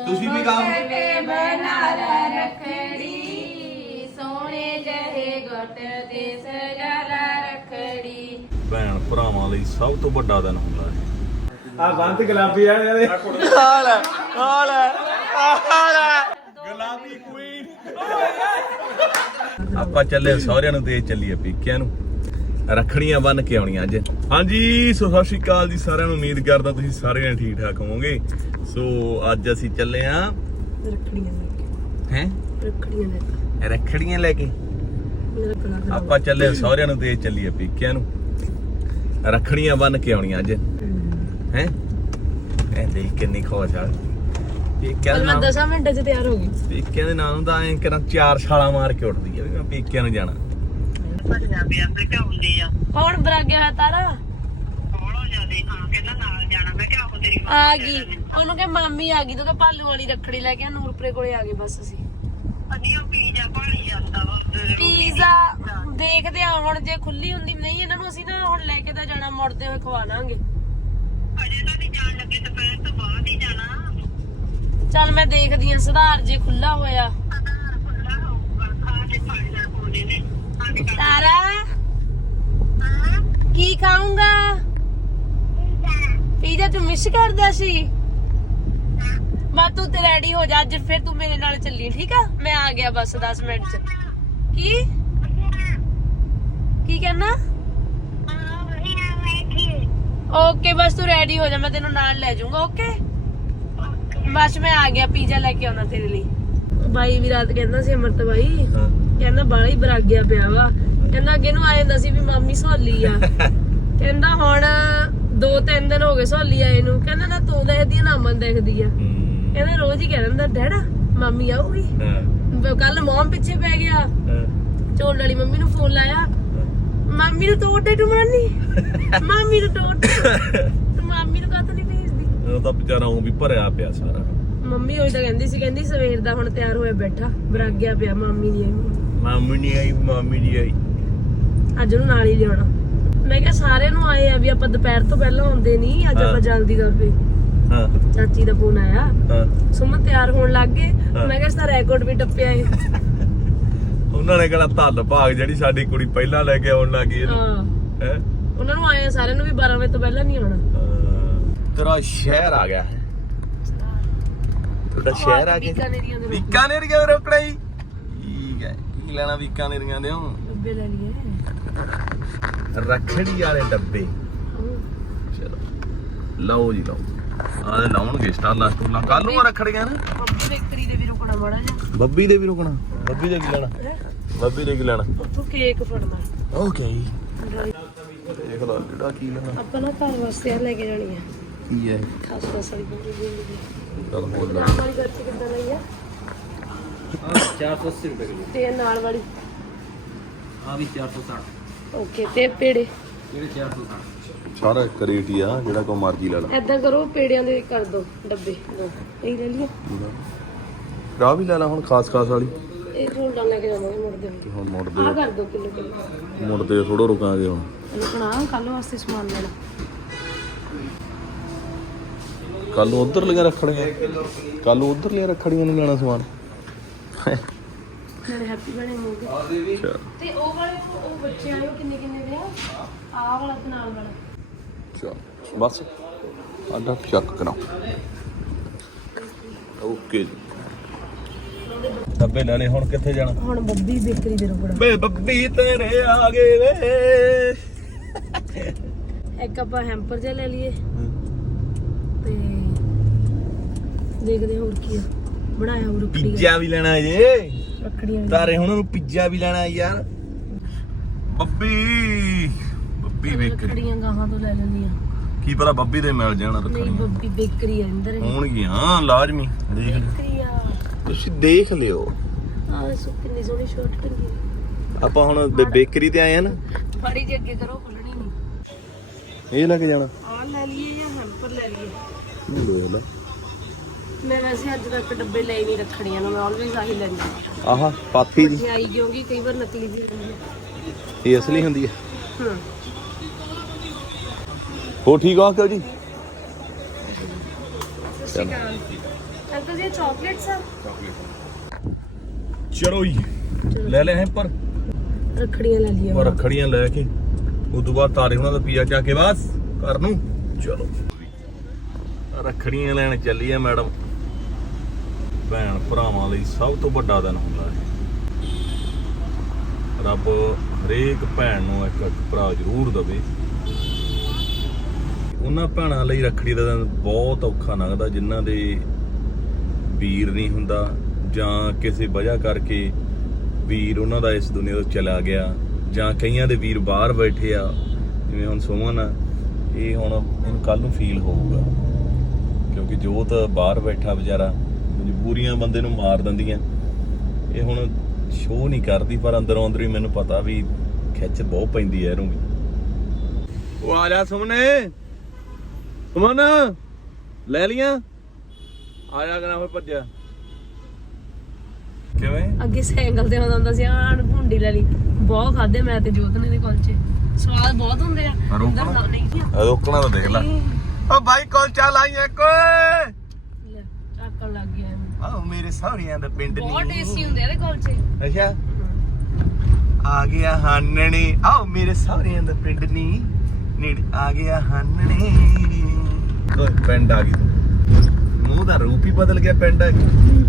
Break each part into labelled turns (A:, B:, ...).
A: ਤੁਸੀਂ ਵੀ ਗਾਓ।
B: ਬਣਾ ਲੈ ਰੱਖੜੀ ਸੋਹਣੇ ਜਿਹੇ ਗੁੱਟ ਦੇ ਸਜਾ ਲੈ ਰੱਖੜੀ।
A: ਭੈਣ ਭਰਾਵਾਂ ਲਈ ਸਭ ਤੋਂ ਵੱਡਾ ਦਿਨ ਹੁੰਦਾ ਹੈ।
C: ਆ ਬੰਦ ਗੁਲਾਬੀ ਆ ਇਹਦੇ
A: ਗੁਲਾਬੀ ਕੁਈਨ। ਆਪਾਂ ਚੱਲੇ ਸਹੁਰਿਆਂ ਨੂੰ ਤੇ ਚੱਲੀਏ ਪੀਕਿਆਂ ਨੂੰ, ਰੱਖੜੀਆਂ ਬੰਨ ਕੇ ਆਉਣੀਆਂ ਅੱਜ। ਹਾਂਜੀ ਸੋ ਸਤਿ ਸ਼੍ਰੀ ਅਕਾਲ ਜੀ ਸਾਰਿਆਂ ਨੂੰ, ਉਮੀਦ ਕਰਦਾ ਤੁਸੀਂ ਸਾਰੇ ਜਣੇ ਠੀਕ ਠਾਕ ਹੋਵੋਗੇ। ਸੋ ਅੱਜ ਅਸੀਂ ਚੱਲੇ ਆਂ
B: ਰੱਖੜੀਆਂ ਲੈ ਕੇ।
A: ਹੈਂ
B: ਰੱਖੜੀਆਂ ਲੈ ਕੇ।
A: ਰੱਖੜੀਆਂ ਲੈ ਕੇ ਆਪਾਂ ਚੱਲੇ ਸਹੁਰਿਆਂ ਨੂੰ ਤੇ ਚੱਲੀਏ ਪੀਕਿਆਂ ਨੂੰ, ਰੱਖੜੀਆਂ ਬੰਨ ਕੇ ਆਉਣੀਆਂ ਅੱਜ। ਹੈਂ ਇਹ ਦੇਖ ਕਿੰਨੀ ਖੁਸ਼ ਆ। ਪੀਕਿਆਂ ਦੇ ਨਾਮ
B: 10 ਮਿੰਟਾਂ 'ਚ ਤਿਆਰ ਹੋ ਗਈ।
A: ਪੀਕਿਆਂ ਦੇ ਨਾਮ ਦਾ ਐਂ ਕਰਾਂ 4 ਛਾਲਾਂ ਮਾਰ ਕੇ ਉੱਠਦੀ ਆ ਵੀ ਮੈਂ ਪੀਕਿਆਂ ਨੂੰ ਜਾਣਾ।
B: ਕੌਣ ਬਰਾਗਿਆ ਹੋਇਆ ਤਾਰਾ ਆ ਗਈ? ਉਹਨੂੰ ਕਹੇ ਮਾਮੀ ਆ ਗਈ, ਤੂੰ ਕਹ ਭਾਲੂ ਵਾਲੀ ਰੱਖੜੀ ਲੈ ਕੇ ਨੂਰਪੁਰੇ ਕੋਲੇ ਆ ਗਏ ਬਸ। ਅਸੀਂ ਪੀਜ਼ਾ ਦੇਖਦੇ ਆ ਹੁਣ, ਜੇ ਖੁੱਲੀ ਹੁੰਦੀ ਨਹੀਂ ਇਹਨਾਂ ਨੂੰ ਅਸੀਂ ਨਾ ਹੁਣ ਲੈ ਕੇ ਤਾਂ ਜਾਣਾ, ਮੁੜਦੇ ਹੋਏ ਖਵਾ ਲਾਂਗੇ। ਚੱਲ ਮੈਂ ਦੇਖਦੀ ਆ ਸੁਧਾਰ ਜੇ ਖੁੱਲਾ ਹੋਇਆ। ਤਾਰਾ ਕੀ ਖਾਊਂਗਾ? ਪੀਜ਼ਾ ਤੂੰ ਮਿਸ ਕਰਦਾ ਸੀ? ਮੈਂ ਤੂੰ ਤੇ ਰੈਡੀ ਹੋ ਜਾ, ਅੱਜ ਫਿਰ ਤੂੰ ਮੇਰੇ ਨਾਲ ਚੱਲੀ, ਠੀਕ ਆ? ਮੈਂ ਆ ਗਿਆ ਬਸ 10 ਮਿੰਟ ਚ। ਕੀ ਕਹਿਣਾ? ਓਕੇ ਬਸ ਤੂੰ ਰੈਡੀ ਹੋ ਜਾ, ਮੈਂ ਤੈਨੂੰ ਨਾਲ ਲੈ ਜਾਊਂਗਾ। ਓਕੇ ਬਸ ਮੈਂ ਆ ਗਿਆ, ਪੀਜ਼ਾ ਲੈ ਕੇ ਆਉਣਾ ਤੇਰੇ ਲਈ। ਬਾਈ ਵੀ ਰਾਤ ਕਹਿੰਦਾ ਸੀ, ਅਮਰਤ ਬਾਈ ਕਹਿੰਦਾ ਬਾਲਾ ਹੀ ਬਰਾਗਿਆ ਪਿਆ ਵਾ। ਕਹਿੰਦਾ ਅੱਗੇ ਨੂੰ ਆ ਜਾਂਦਾ ਸੀ ਵੀ ਮਾਮੀ ਸਹੋਲੀ ਆ, ਕਹਿੰਦਾ ਹੁਣ 2-3 ਦਿਨ ਹੋ ਗਏ ਸਹੋਲੀ ਆਏ ਨੂੰ। ਕਹਿੰਦਾ ਨਾ ਤੂੰ ਦੇਖਦੀ ਨਾ ਅਮਨ ਦੇਖਦੀ ਆ। ਕਹਿੰਦਾ ਰੋਜ਼ ਹੀ ਕਹਿ ਦਿੰਦਾ ਡੈਡਾ ਮਾਮੀ ਆਊਗੀ। ਕੱਲ ਮੌਮ ਪਿੱਛੇ ਪੈ ਗਿਆ, ਝੋਲ ਵਾਲੀ ਮੰਮੀ ਨੂੰ ਫੋਨ ਲਾਇਆ, ਮਾਮੀ ਨੂੰ ਤੋੜੇ ਤੂੰ ਮਾਨੀ, ਮਾਮੀ ਨੂੰ ਤੋੜ ਤੂੰ ਮਾਮੀ ਨੂੰ ਕਾਹਤੋਂ ਨਹੀਂ ਭੇਜਦੀ?
A: ਉਹ ਤਾਂ ਵਿਚਾਰਾ ਉਹ ਵੀ ਭਰਿਆ ਪਿਆ ਸਾਰਾ।
B: ਮੰਮੀ ਉਹੀ ਤਾਂ ਕਹਿੰਦੀ ਸੀ, ਕਹਿੰਦੀ ਸਵੇਰ ਦਾ ਹੁਣ ਤਿਆਰ ਹੋਇਆ ਬੈਠਾ, ਬਰਾਗਿਆ ਪਿਆ ਮਾਮੀ ਦੀ।
A: ਮਾਮੀ ਨਹੀਂ ਆਈ, ਮਾਮੀ ਨਹੀਂ ਆਈ।
B: ਅੱਜ ਉਹਨੂੰ ਨਾਲ ਹੀ ਲਿਆਉਣਾ। ਮੈਂ ਕਿਹਾ ਸਾਰਿਆਂ ਨੂੰ ਆਏ ਆ ਵੀ ਆਪਾਂ ਦੁਪਹਿਰ ਤੋਂ ਪਹਿਲਾਂ ਆਉਂਦੇ ਨਹੀਂ, ਅੱਜ ਆਪਾਂ ਜਲਦੀ ਕਰ ਪਏ।
A: ਹਾਂ
B: ਚਾਚੀ ਦਾ ਫੋਨ ਆਇਆ,
A: ਹਾਂ
B: ਸੁਮਨ ਤਿਆਰ ਹੋਣ ਲੱਗ ਗਏ। ਮੈਂ ਕਿਹਾ ਸਾਰਾ ਰੈਕੋਰਡ ਵੀ ਟੱਪਿਆ ਏ।
A: ਉਹਨਾਂ ਨੇ ਕਿਹੜਾ ਧੰਨ ਭਾਗ ਜਿਹੜੀ ਸਾਡੀ ਕੁੜੀ ਪਹਿਲਾਂ ਲੈ ਕੇ ਆਉਣ ਲੱਗੀ।
B: ਹਾਂ
A: ਹੈ
B: ਉਹਨਾਂ ਨੂੰ ਆਏ ਸਾਰਿਆਂ ਨੂੰ ਵੀ 12 ਵਜੇ ਤੋਂ ਪਹਿਲਾਂ ਨਹੀਂ ਆਉਣਾ।
A: ਤੇਰਾ ਸ਼ਹਿਰ ਆ ਗਿਆ, ਤੁਹਾਡਾ ਸ਼ਹਿਰ ਆ ਗਿਆ। ਬੀਕਾਨੇਰੀਆਂ ਦੇ ਰੋਕੜਾ ਹੀ ਠੀਕ ਹੈ। ਕੀ ਲੈਣਾ ਬੀਕਾਨੇਰੀਆਂ ਦੇ?
B: ਡੱਬੇ ਲੈ ਲਈਏ,
A: ਰੱਖੜੀ ਵਾਲੇ ਡੱਬੇ। ਚਲੋ ਲਓ ਜੀ ਲਓ, ਆਹ ਲਾਉਣਗੇ ਸਟਾਲਾਂ ਸਟੂਲਾਂ ਕੱਲ ਨੂੰ ਰੱਖੜੀਆਂ ਨਾ।
B: ਬੱਬੀ ਬੇਕਰੀ ਦੇ ਵੀ ਰੁਕਣਾ ਮਾੜਾ ਜਿਹਾ।
A: ਬੱਬੀ ਦੇ ਵੀ ਰੁਕਣਾ? ਬੱਬੀ ਦੇ ਕੀ ਲੈਣਾ? ਬੱਬੀ ਦੇ ਕੀ ਲੈਣਾ?
B: ਉੱਥੋਂ ਕੇਕ ਫੜਨਾ।
A: ਓਕੇ ਦੇਖ ਲਓ ਜਿਹੜਾ ਕੀ ਲੈਣਾ।
B: ਆਪਾਂ ਨਾ ਘਰ ਵਾਸਤੇ ਆ ਲੈ ਕੇ ਜਾਣੀ ਆ।
A: ਕੀ ਹੈ?
B: ਖਾਸ ਖਾਸ ਵਾਲੀ ਬੰਦੀ
A: ਚਲ ਬੋਲ ਲੈ।
B: ਨਾਲ ਵਾਲੀ ਬੱਚੀ ਕਿੱਦਾਂ ਲਈ ਆ?
C: 480 ਰੁਪਏ ਕਿਲੋ।
B: ਤੇ ਨਾਲ ਵਾਲੀ
C: ਆ ਵੀ 460।
B: ਓਕੇ। ਤੇ ਪੇੜੇ
C: ਇਹਦੇ 460।
A: ਸਾਰਾ ਇੱਕ ਰੇਟ ਹੀ ਆ, ਜਿਹੜਾ ਕੋ ਮਰਜ਼ੀ ਲੈ ਲਾ।
B: ਏਦਾਂ ਕਰੋ, ਪੇੜਿਆਂ ਦੇ ਕਰ ਦੋ ਡੱਬੇ ਦੋ, ਇਹ ਲੈ ਲਈਏ।
A: ਰਾਹ ਵੀ ਲੈ ਲਾ ਹੁਣ, ਖਾਸ ਖਾਸ ਵਾਲੀ।
B: ਇਹ ਰੋਲਡਾਂ ਲੈ ਕੇ ਜਾਵਾਂਗੇ ਮੁੜਦੇ ਹੋਏ।
A: ਹੁਣ ਮੁੜਦੇ
B: ਆਹ ਕਰ ਦੋ ਕਿਲੋ।
A: ਮੁੜਦੇ ਥੋੜਾ ਰੁਕਾਂਗੇ ਹੁਣ।
B: ਰੁਕਣਾ ਕੱਲ ਵਾਸਤੇ ਸਮਾਨ ਲੈਣਾ।
A: ਕੱਲ ਨੂੰ ਉਧਰ ਲਿਆ ਰੱਖੜੀਆਂ, ਕੱਲ ਨੂੰ ਉਧਰ ਲਿਆ ਰੱਖੜੀਆਂ ਨੂੰ ਲੈਣਾ ਸਮਾਨ।
B: ਮੇਰੇ ਹੈਪੀ ਬਣੇ ਹੋਗੇ। ਤੇ ਉਹ ਵਾਲੇ ਉਹ ਬੱਚੇ ਆਏ ਕਿੰਨੇ ਕਿੰਨੇ ਦੇ ਆ? ਆਹ ਵਾਲਾ ਤੇ ਨਾਲ ਵਾਲਾ।
A: ਚਲ ਬਸ ਆਡਾ ਚੱਕ ਕਰਾਂ। ਓਕੇ ਜੀ ਡੱਬੇ ਲੈ ਲੈ। ਹੁਣ ਕਿੱਥੇ ਜਾਣਾ?
B: ਹੁਣ ਬੱਬੀ ਬੇਕਰੀ ਦੇ ਰੁਕਣਾ।
A: ਬੇ ਬੱਬੀ ਤੇਰੇ ਆ ਗਏ ਵੇ।
B: ਇੱਕ ਆਪਾਂ ਹੈਂਪਰ ਜਿਹਾ ਲੈ ਲਈਏ ਤੇ ਦੇਖਦੇ ਹੋਰ ਕੀ ਆ ਬਣਾਇਆ। ਉਹ ਰੱਖੜੀ
A: ਪੀਜ਼ਾ ਵੀ ਲੈਣਾ ਜੇ,
B: ਰੱਖੜੀਆਂ
A: ਤਾਰੇ ਹੁਣ ਨੂੰ ਪੀਜ਼ਾ ਵੀ ਲੈਣਾ ਯਾਰ। ਬੱਬੀ ਬੇਕਰੀ
B: ਰੱਖੜੀਆਂ ਗਾਹਾਂ ਤੋਂ ਲੈ ਲੈਂਦੀਆਂ।
A: ਕੀ ਪਤਾ ਬੱਬੀ ਦੇ ਮਿਲ ਜਾਣਾ
B: ਨਹੀਂ
A: ਰੱਖੜੀਆਂ
B: ਬੱਬੀ ਬੇਕਰੀ ਆ ਅੰਦਰ।
A: ਹੋਣਗੀਆਂ ਲਾਜ਼ਮੀ। ਦੇਖ ਲਿਓ
B: ਬੇਕਰੀ ਆ,
A: ਤੁਸੀਂ ਦੇਖ ਲਿਓ।
B: ਆਹ ਸੋ ਕਿੰਨੀ ਸੋਹਣੀ ਸ਼ਰਟ ਟੰਗੀ।
A: ਆਪਾਂ ਹੁਣ ਬੇਕਰੀ ਤੇ ਆਏ ਆ ਨਾ।
B: ਬੜੀ ਜਿਹੀ ਅੱਗੇ ਕਰੋ, ਖੁੱਲਣੀ ਨਹੀਂ।
A: ਇਹ ਲੈ ਕੇ ਜਾਣਾ?
B: ਆਹ ਲੈ ਲਈਏ ਜਾਂ ਹੈਂਪਰ ਲੈ ਲਈਏ?
A: ਲੈ ਲੈ।
B: ਮੈਂ ਵੈਸੇ ਅੱਜ ਤੱਕ ਡੱਬੇ ਲੈ ਨਹੀਂ ਰੱਖੜੀਆਂ ਨੂੰ, ਮੈਂ ਆਲਵੇਜ਼ ਆਹੀ ਲੈਂਦੀ।
A: ਆਹਾ ਪਾਥੀ ਦੀ
B: ਮਠਿਆਈ ਕਿਉਂਕਿ ਕਈ ਵਾਰ ਨਕਲੀ ਵੀ ਹੁੰਦੀ ਹੈ।
A: ਇਹ ਅਸਲੀ ਹੁੰਦੀ ਹੈ।
B: ਹੂੰ
A: ਹੋ ਠੀਕ ਆ ਅੰਕਲ ਜੀ?
B: ਸਤਿ ਸ਼੍ਰੀ ਅਕਾਲ। ਅੰਕਲ ਜੀ ਚਾਕਲੇਟਸ ਆ
A: ਚਲੋ ਜੀ ਲੈ ਲੈ ਪਰ
B: ਰੱਖੜੀਆਂ ਲੈ ਲਈਆਂ
A: ਪਰ ਰੱਖੜੀਆਂ ਲੈ ਕੇ ਉਦੋਂ ਬਾਅਦ ਤਾਰੇ ਉਹਨਾਂ ਦਾ ਪੀਆ ਚਾ ਕੇ ਬਸ ਘਰ ਨੂੰ ਚਲੋ ਰੱਖੜੀਆਂ ਲੈਣ ਚੱਲੀ ਆ ਮੈਡਮ ਭੈਣ ਭਰਾਵਾਂ ਲਈ ਸਭ ਤੋਂ ਵੱਡਾ ਦਿਨ ਹੁੰਦਾ ਹੈ ਰੱਬ ਹਰੇਕ ਭੈਣ ਨੂੰ ਇੱਕ ਭਰਾ ਜ਼ਰੂਰ ਦੇਵੇ ਉਹਨਾਂ ਭੈਣਾਂ ਲਈ ਰੱਖੜੀ ਦਾ ਦਿਨ ਬਹੁਤ ਔਖਾ ਲੰਘਦਾ ਜਿਨ੍ਹਾਂ ਦੇ ਵੀਰ ਨਹੀਂ ਹੁੰਦਾ ਜਾਂ ਕਿਸੇ ਵਜ੍ਹਾ ਕਰਕੇ ਵੀਰ ਉਹਨਾਂ ਦਾ ਇਸ ਦੁਨੀਆ ਤੋਂ ਚਲਾ ਗਿਆ ਜਾਂ ਕਈਆਂ ਦੇ ਵੀਰ ਬਾਹਰ ਬੈਠੇ ਆ ਜਿਵੇਂ ਹੁਣ ਸੁਮਨ ਆ ਇਹ ਹੁਣ ਇਹਨੂੰ ਕੱਲ ਨੂੰ ਫੀਲ ਹੋਊਗਾ ਕਿਉਂਕਿ ਜੋਤ ਬਾਹਰ ਬੈਠਾ ਵਿਚਾਰਾ ਮਜਬੂਰੀਆਂ ਬੰਦੇ ਨੂੰ ਮਾਰ ਦਿੰਦੀਆਂ ਇਹ ਹੁਣ ਸ਼ੋਅ ਨਹੀਂ ਕਰਦੀ ਪਰ ਅੰਦਰੋਂ ਅੰਦਰ ਹੀ ਮੈਨੂੰ ਪਤਾ ਵੀ ਖਿੱਚ ਬਹੁਤ ਪੈਂਦੀ ਐ ਇਹਨੂੰ ਵੀ ਉਹ ਆ ਜਾ ਸੁਮਨੇ ਸੁਮਨ ਲੈ ਲੀਆਂ ਆ ਜਾ ਕਰਾਂ ਹੋਏ ਭੱਜਿਆ ਕਿਵੇਂ
B: ਅੱਗੇ ਸਾਈਕਲ ਤੇ ਆਉਂਦਾ ਹੁੰਦਾ ਸੀ ਆਣ ਭੁੰਡੀ ਲੈ ਲਈ ਬਹੁਤ ਖਾਦੇ ਮੈਂ ਤੇ ਜੋਤ ਨੇ ਦੇ ਕੁਲਚੇ ਸਵਾਦ ਬਹੁਤ ਹੁੰਦੇ ਆ
A: ਰੋਕਣਾ ਤਾਂ ਦੇਖ ਲੈ ਓ ਭਾਈ ਕੁਲਚਾ ਲਾਈਏ ਕੋਈ
B: ਲੈ ਚੱਕਣ ਲੱਗ ਗਿਆ
A: ਆਹ ਮੇਰੇ ਸਹੁਰਿਆਂ ਦਾ ਪਿੰਡ
B: ਬਹੁਤ ਟੇਸਟੀ ਹੁੰਦੇ ਆ ਇਹਦੇ ਕੁਲਚੇ
A: ਅੱਛਾ ਆ ਗਿਆ ਹਾਨਣੇ ਆਹ ਮੇਰੇ ਸਹੁਰਿਆਂ ਦਾ ਪਿੰਡ ਨਹੀਂ ਨੇੜੇ ਆ ਗਿਆ ਹਾਨਣੇ ਓਏ ਪਿੰਡ ਆ ਗਈ ਮੂੰਹ ਦਾ ਰੂਪ ਹੀ ਬਦਲ ਗਿਆ ਪਿੰਡ ਆ ਗਈ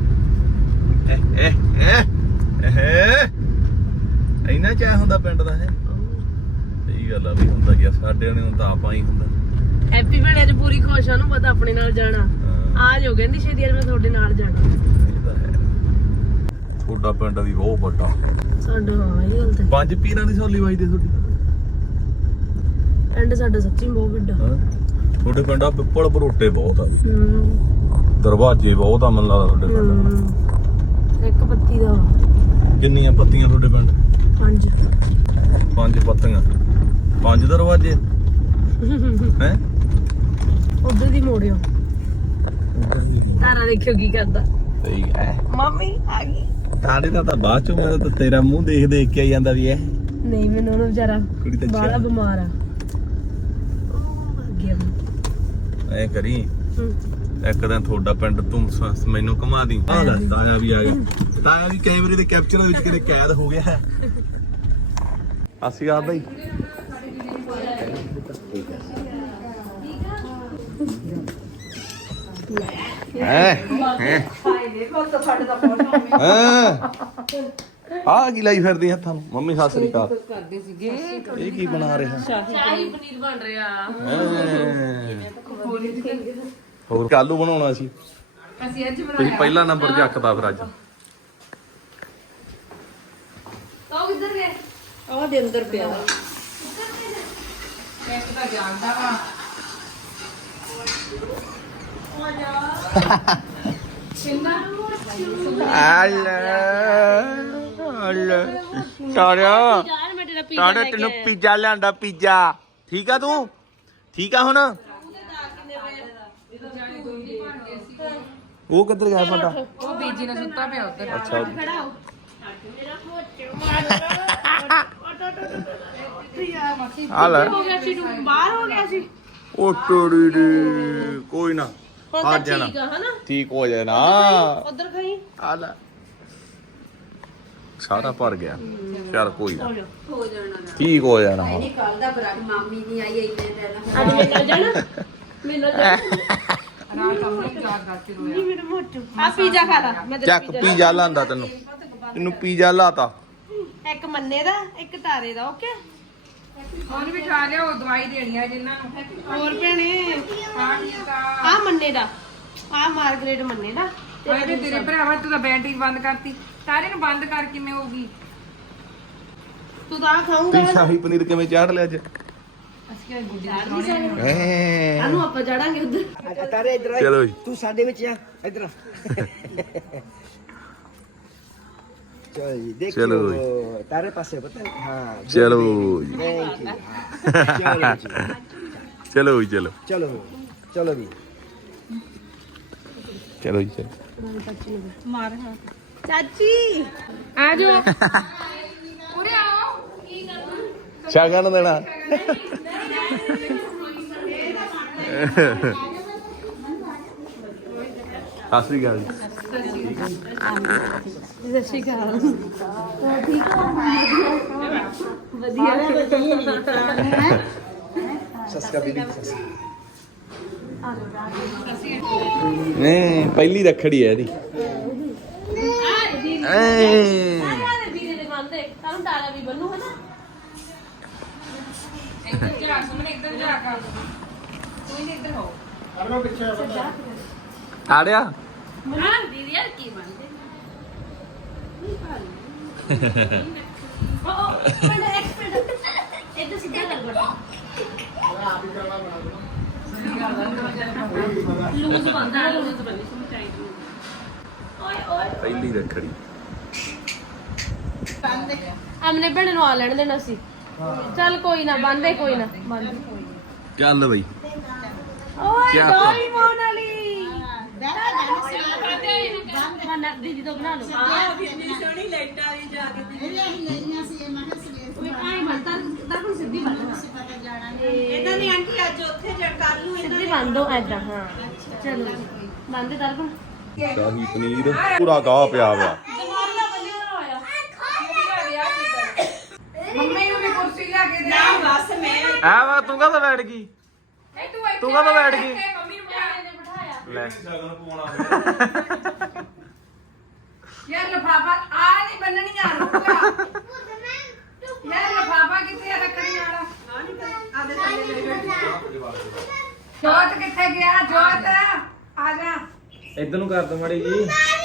A: ਇੰਨਾ ਚਾਹ ਹੁੰਦਾ ਪਿੰਡ ਦਾ ਹੈ ਸਹੀ ਗੱਲ ਆ ਵੀ ਹੁੰਦਾ ਗਿਆ ਸਾਡੇ ਨੇ ਤਾਂ ਆਪਾਂ ਹੀ ਹੁੰਦਾ
B: ਹੈਪੀ ਭੈਣੇ ਅੱਜ ਪੂਰੀ ਖੁਸ਼ ਆ ਨੂੰ ਪਤਾ ਆਪਣੇ ਨਾਲ ਜਾਣਾ ਆ ਜਾਓ ਕਹਿੰਦੀ ਛੇਤੀ ਅੱਜ ਮੈਂ ਤੁਹਾਡੇ ਨਾਲ ਜਾਣਾ
A: ਇਹ ਤਾਂ ਹੈ ਤੁਹਾਡਾ ਪਿੰਡ ਵੀ ਬਹੁਤ ਵੱਡਾ
B: ਸਾਡਾ ਹਾਂ ਇਹ ਗੱਲ ਤੇ
A: ਪੰਜ ਪੀਰਾਂ ਦੀ ਸੋਲੀ ਵੱਜਦੀ ਤੁਹਾਡੀ
B: ਪਿੰਡ ਸਾਡਾ ਸੱਚੀ ਬਹੁਤ ਵੱਡਾ
A: ਤੁਹਾਡੇ ਪਿੰਡ ਆ ਪਿੱਪਲ ਭਰੋਟੇ ਬਹੁਤ ਆ ਦਰਵਾਜ਼ੇ ਬਹੁਤ ਆ ਮੈਨੂੰ ਲੱਗਦਾ ਤੁਹਾਡੇ ਪਿੰਡ
B: ਇੱਕ ਪੱਤੀ ਦਾ
A: ਕਿੰਨੀਆਂ ਪੱਤੀਆਂ ਤੁਹਾਡੇ ਪਿੰਡ 5 ਪੱਤੀਆਂ 5 ਦਰਵਾਜ਼ੇ ਹੈ
B: ਉਧਰ ਦੀ ਮੋੜਿਓ ਤਾਰਾ ਦੇਖਿਓ ਕੀ ਕਰਦਾ
A: ਸਹੀ ਹੈ
B: ਮੰਮੀ ਆ ਗਈ
A: ਤਾੜੇ ਦਾ ਤਾਂ ਬਾਅਦ ਚੋਂ ਮੈਂ ਤਾਂ ਤੇਰਾ ਮੂੰਹ ਦੇਖ ਦੇਖ ਕੇ ਆ ਜਾਂਦਾ ਵੀ ਇਹ
B: ਨਹੀਂ ਮੈਨੂੰ ਉਹਨੂੰ ਵਿਚਾਰਾ
A: ਕੁੜੀ ਤਾਂ
B: ਬਾਹਲਾ ਬਿਮਾਰ ਆ ਗਿਆ
A: ਐ ਕਰੀ ਇੱਕ ਦਿਨ ਤੁਹਾਡਾ ਪਿੰਡ ਤੂੰ ਮੈਨੂੰ ਘੁਮਾ ਦੀ ਆ ਲੈ ਤਾਇਆ ਵੀ ਆ ਗਿਆ ਤਾਇਆ ਵੀ ਕੈਮਰੇ ਦੇ ਕੈਪਚਰ ਵਿੱਚ ਕਿਤੇ ਕੈਦ ਹੋ ਗਿਆ ਹੈ ਅਸੀਂ ਆ ਬਈ ਆ ਕੀ ਲਾਈ ਫਿਰਦੀ ਹੱਥਾਂ ਨੂੰ ਮੰਮੀ ਸਤਿ ਸ੍ਰੀ ਅਕਾਲ ਕਰਦੇ ਸੀਗੇ ਇਹ ਕੀ ਬਣਾ ਰਿਹਾ
B: ਸ਼ਾਹੀ ਪਨੀਰ ਬਣ ਰਿਹਾ
A: ਹੋਰ ਆਲੂ ਬਣਾਉਣਾ ਸੀ
B: ਅਸੀਂ ਅੱਜ
A: ਤੁਸੀਂ ਪਹਿਲਾ ਨੰਬਰ ਚੱਕਦਾ ਫਿਰ ਅੱਜ
B: ਉਹ ਕਿੱਧਰ ਗਏ ਉਹ ਦੇ ਅੰਦਰ ਪਿਆ ਇੱਕ ਤਾਂ ਜਾਣਦਾ ਵਾ
A: ਸਾਰਿਆ ਤੈਨੂੰ ਪੀਜ਼ਾ ਲਿਆਂਦਾ ਪੀਜ਼ਾ ਠੀਕ ਆ ਤੂੰ ਠੀਕ ਆ ਹੁਣ ਉਹ ਕਿੱਧਰ ਗਿਆ ਸਾਡਾ
B: ਉਹ ਬੀਜੀ ਨਾਲ ਸੁੱਤਾ ਪਿਆ ਉੱਧਰ
A: ਅੱਛਾ ਆ ਲੈ
B: ਹੋ ਗਿਆ ਸੀ ਤੂੰ ਬਾਹਰ ਹੋ ਗਿਆ ਸੀ
A: ਉਹ ਟੋੜੀ ਦੀ ਕੋਈ ਨਾ ਆ ਜਾਣਾ
B: ਠੀਕ ਆ ਹਨਾ
A: ਠੀਕ ਹੋ ਜਾਣਾ
B: ਉੱਧਰ ਖਾਈ
A: ਆ ਲੈ ਸਾਰਾ ਭਰ ਗਿਆ ਚੱਲ ਕੋਈ ਨਾ
B: ਹੋ ਜਾਣਾ
A: ਠੀਕ ਹੋ ਜਾਣਾ
D: ਨਹੀਂ ਕੱਲ ਦਾ ਬਰਾ ਮਾਮੀ ਨਹੀਂ ਆਈ ਇੰਨੇ ਦਿਨ
B: ਅੱਜ ਮੇਰੇ ਨਾਲ ਜਾਣਾ ਮੇਰੇ ਨਾਲ ਜਾਣਾ ਨਹੀਂ ਮੇਰੇ ਮੋਟੂ ਆ ਪੀਜ਼ਾ ਖਾ ਲਾ ਮੈਂ
A: ਚੱਕ ਪੀਜ਼ਾ ਲਾਂਦਾ ਤੈਨੂੰ ਪੀਜ਼ਾ ਲਾਤਾ
B: ਇੱਕ ਮੰਨੇ ਦਾ ਇੱਕ ਤਾਰੇ ਦਾ ਓਕੇ
D: ਹੁਣ ਵੀ ਖਾ ਲਿਓ ਦਵਾਈ ਦੇਣੀ ਆ ਜਿੰਨਾਂ ਨੂੰ
B: ਹੋਰ ਭੈਣੇ ਆ ਮੰਨੇ ਦਾ ਆ ਮਾਰਗਰੇਟ ਮੰਨੇ ਦਾ
D: ਤੇ ਤੇਰੇ ਭਰਾਵਾ ਤੂੰ ਤਾਂ ਬੈਟਰੀ ਬੰਦ ਕਰਤੀ ਸਾਰੇ ਨੂੰ ਬੰਦ ਕਰ ਕਿਵੇਂ ਹੋਊਗੀ
B: ਤੂੰ ਤਾਂ ਖਾਊਂਗਾ
A: ਤੂੰ ਸ਼ਾਹੀ ਪਨੀਰ ਕਿਵੇਂ ਚਾੜ ਲਿਆ ਅੱਜ
D: ਅਸੀਂ ਗੁੱਡੀ
B: ਆਨੂੰ ਆਪਾਂ ਚੜਾਂਗੇ ਉਧਰ
C: ਤਾਰੇ ਇਧਰ
A: ਚਲੋ ਜੀ
C: ਤੂੰ ਸਾਡੇ ਵਿੱਚ ਆ ਇਧਰ ਚਲੋ ਜੀ ਦੇਖੋ
A: ਚਲੋ ਜੀ।
C: ਤਾਰੇ ਪਾਸੇ ਪਤਾ ਹਾਂ
A: ਚਲੋ ਜੀ
C: ਥੈਂਕ ਯੂ
A: ਚਲੋ ਜੀ ਚਲੋ
C: ਚਲੋ ਚਲੋ ਵੀ
A: ਚਲੋ ਜੀ ਚਲੋ
B: ਮਾਰ ਹਾਂ ਚਾਚੀ ਆ ਜਾਓ ਉਰੇ ਆਓ
A: ਸ਼ਗਨ ਦੇਣਾ ਸਤਿ ਸ੍ਰੀ ਅਕਾਲ ਜੀ।
B: ਸਤਿ ਸ਼੍ਰੀ ਅਕਾਲ। ਠੀਕ ਹੋ? ਵਧੀਆ
C: ਸਸਕਾ ਬੀਬੀ
A: ਨਹੀਂ ਪਹਿਲੀ ਰੱਖੜੀ ਹੈ ਇਹਦੀ।
B: ਵੀਰੇ ਦੇ ਬੰਦੇ ਤੁਹਾਨੂੰ ਡਾਲਾ ਵੀ ਬੰਨੂ ਹੈ ਨਾ।
D: ਇੱਧਰ ਜਾ ਸੁਮਨੇ ਇੱਧਰ ਜਾ ਕਰ ਕੋਈ ਨਹੀਂ ਇੱਧਰ ਹੋ
A: ਆੜਿਆ
B: ਹਾਂ ਦੀਦੀ ਯਾਰ ਕੀ ਬੰਦੇ ਉਹ ਮੈਂ ਐਕਸਪਰਟ ਇਹ ਤਾਂ ਸਿੱਧਾ ਕਰ ਬੜਾ ਲੂਜ਼ ਬੰਦਾ ਲੂਜ਼ ਬੰਦੀ ਸੁਣ ਚਾਹੀਦੀ ਓਏ ਓਏ
A: ਪਹਿਲੀ ਰੱਖੜੀ
B: ਅਮਨੇ ਭੈਣ ਨੂੰ ਆ ਲੈਣ ਦੇਣਾ ਸੀ। ਚੱਲ ਕੋਈ ਨਾ ਬੰਦੇ ਕੋਈ ਨਾ ਬੰਦੇ
A: ਚੱਲ ਬਈ
B: ਓਏ
A: ਕਿਆ
B: ਦੋਈ ਮੋਨ ਵਾਲੀ ਦੀਦੀ ਤੋਂ ਬਣਾ ਲਓ ਕਿੰਨੀ ਸੋਹਣੀ ਲਾਈਟਾਂ ਵੀ ਜਾ ਕੇ ਸਿੱਧੀ ਬੰਦ
E: ਇਹਨਾਂ ਨੇ ਆਂਟੀ ਅੱਜ ਉੱਥੇ ਜੜ ਕਰ ਲੂ
B: ਸਿੱਧੀ ਬੰਦੋ ਐਦਾਂ ਹਾਂ ਚਲੋ ਬੰਦੇ ਦਰਪਣ
A: ਸ਼ਾਹੀ ਪਨੀਰ ਪੂਰਾ ਗਾਹ ਪਿਆ ਹੋਇਆ।
D: ਮੰਮੀ ਨੂੰ ਵੀ ਕੁਰਸੀ ਲਿਆ ਕੇ ਦੇ
E: ਨਾ ਬਸ ਮੈਂ
A: ਐ ਵਾ ਤੂੰ ਕਾਹਦਾ ਬੈਠ ਗਈ? ਤੂੰ ਕਾਹਦਾ ਬੈਠ ਗਈ?
D: ਮੰਮੀ ਨੂੰ ਬਿਠਾਇਆ
A: ਲੈ
D: ਯਾਰ ਲਫਾਫਾ ਆ ਨਹੀਂ ਬੰਨਣੀਆਂ ਰੁਕਾ ਯਾਰ ਲਫਾਫਾ ਕਿੱਥੇ ਆ ਰੱਖਣੀ ਵਾਲਾ
E: ਆਦੇ ਥੱਲੇ ਲੈ ਬੈਠੀ
D: ਜੋਤ ਕਿੱਥੇ ਗਿਆ ਜੋਤ ਆ ਜਾ
A: ਇੱਧਰ ਨੂੰ ਕਰ ਦੋ ਮਾੜੀ ਜੀ।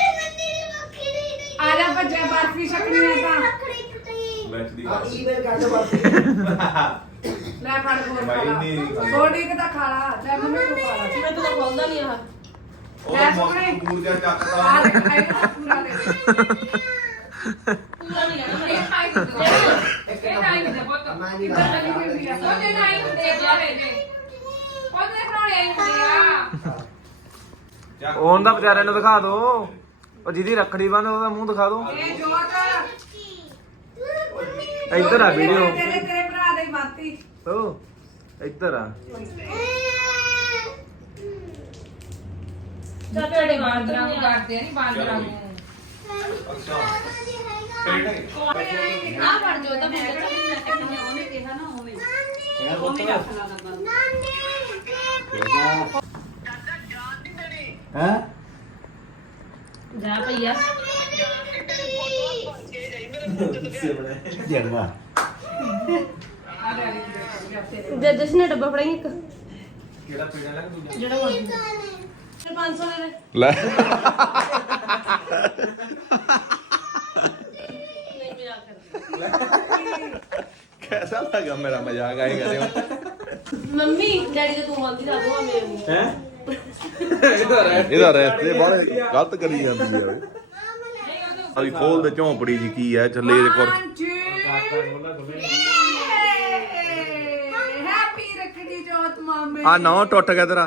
D: ਆ ਜਾ ਭੱਜਿਆ ਬਰਫੀ ਛਕਣੀ ਹੈ ਤਾਂ
C: ਈਮੇਲ ਕਰ ਦੋ ਬਸ
D: ਲੈ ਫੜ ਕੋਲ
A: ਬਾਈ ਨਹੀਂ ਖਾਣੀ।
D: ਥੋੜੀ ਕਿ ਤਾਂ ਖਾ ਲਾ ਲੈ ਮੰਮੀ ਨੂੰ ਖਾ ਲਾ
B: ਮੈਂ ਤਾਂ ਖੋਲਦਾ ਨਹੀਂ ਆਹ
D: ਲੈ ਸੁਣੇ
A: ਪੂਰਾ
D: ਆ ਦੇਖ ਆਈ ਤਾਂ ਪੂਰਾ ਦੇ ਦੇ
B: ਪੂਰਾ ਨਹੀਂ ਲੈਣਾ
D: ਇਹ ਖਾਈ ਦੇ ਇਹ ਖਾਈ ਦੇ ਪੁੱਤ ਇੱਧਰ ਚਲੀ ਗਈ ਆ ਉਹਦੇ ਨਾਲ ਹੀ ਹੁੰਦੇ ਆ ਲੈ ਜੇ ਉਹਦੇ ਨਾਲ ਹੀ ਹੁੰਦੇ ਆ
F: ਉਹਨਾਂ ਦਾ ਵਿਚਾਰੇ ਨੂੰ ਦਿਖਾ ਦੋ ਉਹ ਜਿਹਦੀ ਰੱਖੜੀ ਬੰਨ ਉਹਦਾ ਮੂੰਹ ਦਿਖਾ ਦੋ।
D: ਇਹ ਜੋਤ
F: ਇੱਧਰ ਆ ਵੀਡੀਓ
D: ਤੇਰੇ ਭਰਾ ਦੇ ਮਾਤੀ
F: ਓ ਇੱਧਰ ਆ
D: ਜਿਹੜੇ ਬਾਂਦਰਾਂ ਨੂੰ ਕਰਦੇ ਨਹੀਂ ਬਾਂਦਰਾਂ ਨੂੰ
B: ਨਾ ਪੜ ਜੋ ਤਾਂ ਮੈਂ
E: ਉਹਨੇ ਕਿਹਾ ਨਾ ਉਵੇਂ ਉਵੇਂ ਰੱਖ ਲਾ ਲੱਗਾ
C: ਹੈ
B: ਜਾ ਭਈਆ
C: ਜਰਮਾ
B: ਜੱਜਸ ਨੇ ਡੱਬਾ ਫੜਾਈ ਇੱਕ
F: ਕਿਹੜਾ ਪੀੜਾ ਲੱਗ ਦੂਜਾ
B: ਜਿਹੜਾ ਬੋਲ 500 ਦੇ
A: ਲੈ
B: ਨਹੀਂ ਮਜ਼ਾਕ ਕਰ
A: कैसा लगा मेरा मजाक आए करे
B: ਮੰਮੀ ਡੈਡੀ ਤੇ ਤੂੰ ਆਂਦੀ ਦਾ ਦੋ ਮੇਰੇ
F: ਹੈ
A: ਇਹਦਾ ਰਸਤੇ ਬੜੇ ਗਲਤ ਕਰੀ ਜਾਂਦੀ ਹੈ ਅਭੀ ਖੋਲ ਦੇ ਝੌਂਪੜੀ ਜੀ ਕੀ ਹੈ ਚੱਲੇ ਇਹਦੇ ਕੋਲ
D: ਹੈਪੀ ਰੱਖੜੀ ਜੋਤ ਮਾਮੇ
A: ਆ ਨੌ ਟੁੱਟ ਗਿਆ ਤੇਰਾ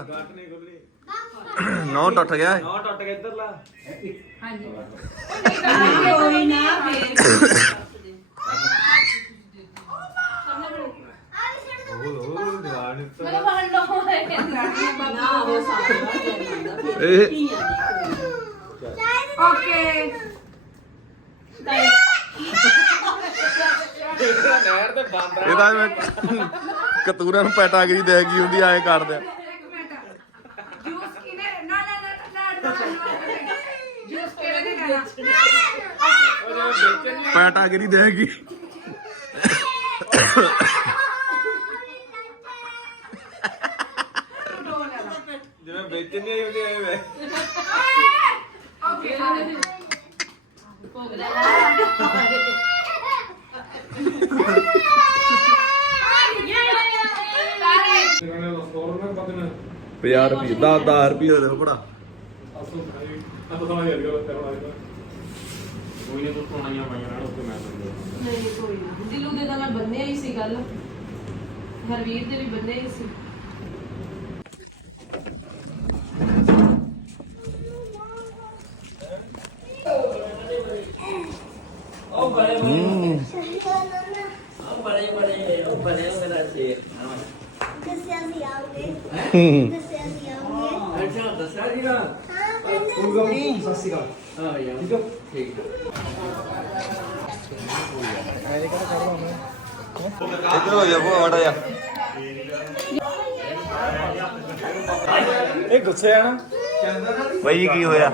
A: ਨੌ ਟੁੱਟ ਗਿਆ
F: ਨਾ ਟੁੱਟ ਗਿਆ ਇੱਧਰ ਲਾ
D: ਹਾਂਜੀ
E: ਕੋਈ ਨਾ ਫੇਰ
B: ਮੈਂ ਬਾਹਰ ਲੋ ਹੈ
E: ਨਾ ਉਹ ਸਾਰਾ
A: ਇਹ
D: ਓਕੇ
A: ਇਹਦਾ ਮੈਂ ਕਤੂਰਾਂ ਨੂੰ ਪੈਟਾਗਰੀ ਦੇ ਗਈ ਹੁੰਦੀ ਐਂ ਕਰਦੇ
D: ਇੱਕ ਮਿੰਟ ਜੂਸ ਕਿਨੇ ਨਾ ਨਾ ਨਾ ਨਾ ਜੂਸ ਕਿਹੜੇ ਦੇ ਕਹਿਣਾ
A: ਪੈਟਾਗਰੀ ਦੇ ਗਈ
F: ਜਿਵੇਂ ਵੇਚਣ ਨਹੀਂ ਆਈ ਹੁੰਦੀ ਐ ਵੇ
D: ਓਕੇ
B: ਭੋਗ ਲੈ
D: ਸਾਰੇ
A: 50 ਰੁਪਏ 10 ਰੁਪਏ ਦੇ ਫੜਾ
B: ਨਹੀਂ ਕੋਈ ਨਾ ਦਿਲੂ ਦੇ ਤਾਂ ਮੈਂ ਬੰਨਿਆ ਹੀ ਸੀ ਗੱਲ ਹਰਵੀਰ ਦੇ ਵੀ ਬੰਨਿਆ ਹੀ ਸੀ
F: ਇੱਧਰ ਹੋ ਜਾ ਭੂਆ ਮਾੜਾ ਜਾ ਇਹ ਗੁੱਸੇ ਆ ਨਾ ਬਈ ਕੀ ਹੋਇਆ